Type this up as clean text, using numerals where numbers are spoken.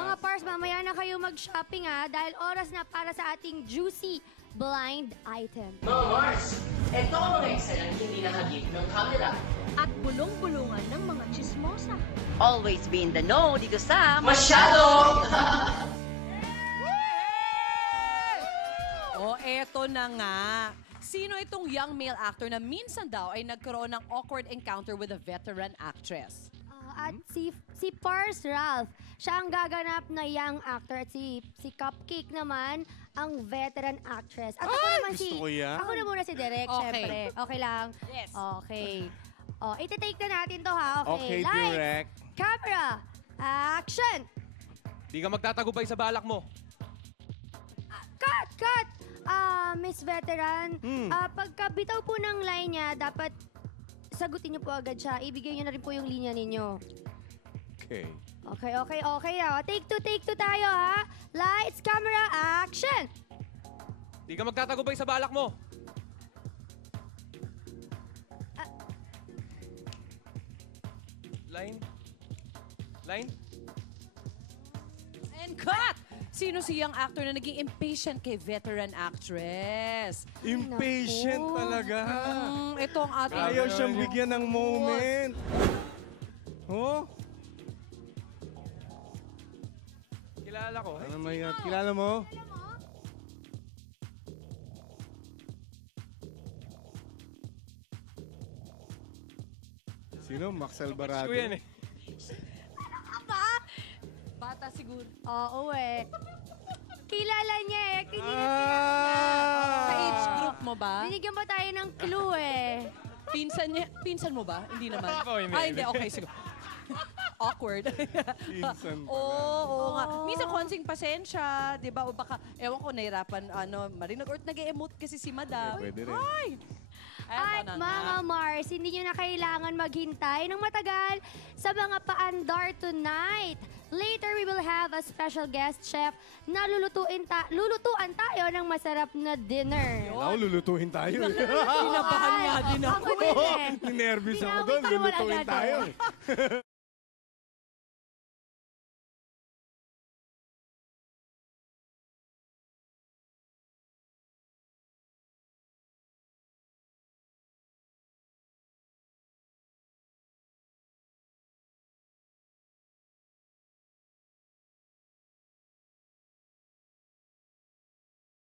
Mga pars, mamaya na kayo mag-shopping dahil oras na para sa ating juicy blind item. Mga Mars, eto ang mga eksenang hindi nakagip ng camera. At bulong-bulungan ng mga chismosa. Always be in the know dito sa Masyado! Oh, eto na nga. Sino itong young male actor na minsan daw ay nagkaroon ng awkward encounter with a veteran actress? At si Pars Ralph, siya ang gaganap na young actor at si Cupcake naman ang veteran actress. At ako naman gusto ko yan. Ako na muna si Derek, Okay. syempre. Okay lang? Yes. Okay. Oh, iti-take na natin to ha. Okay, Lights, direct. camera, action! Di ka magtatagumpay sa balak mo. Cut! Miss Veteran, pagka bitaw po ng line niya, dapat sagutin niyo po agad siya. Ibigay niyo na rin po yung linya ninyo. Okay. Okay. Take two tayo, ha? Lights, camera, action! Di ka magtatagumpay sa balak mo. Line? And cut! Sino si young actor na naging impatient kay veteran actress? Impatient Naku. talaga. Ito ang ating... Ayaw siyang bigyan ng moment. Oh, Kilala ko. ano may kilala mo? Sino? Max Alvarado. Ko yan eh. Bata siguro. Oo Kilala niya eh. Sa age group mo ba? Binigyan pa tayo ng clue eh. Pinsan mo ba? Hindi naman. Hindi. Hindi. Okay, siguro. Awkward. Pinsan pala. Oo nga. Minsan konsing pasensya, di ba? O baka, ewan ko, nahirapan, marinig or nag-e-emote kasi si madam. Pwede rin. Ay! At Eto na mga nga. Mars, hindi nyo na kailangan maghintay ng matagal sa mga paandar tonight. Later, we will have a special guest chef na lulutuan tayo ng masarap na dinner. Ako, lulutuin tayo. Kinabahan nga din ako. Ako din eh. Ninervous ako Binawi doon. ka naman Lulutuin agad tayo. eh.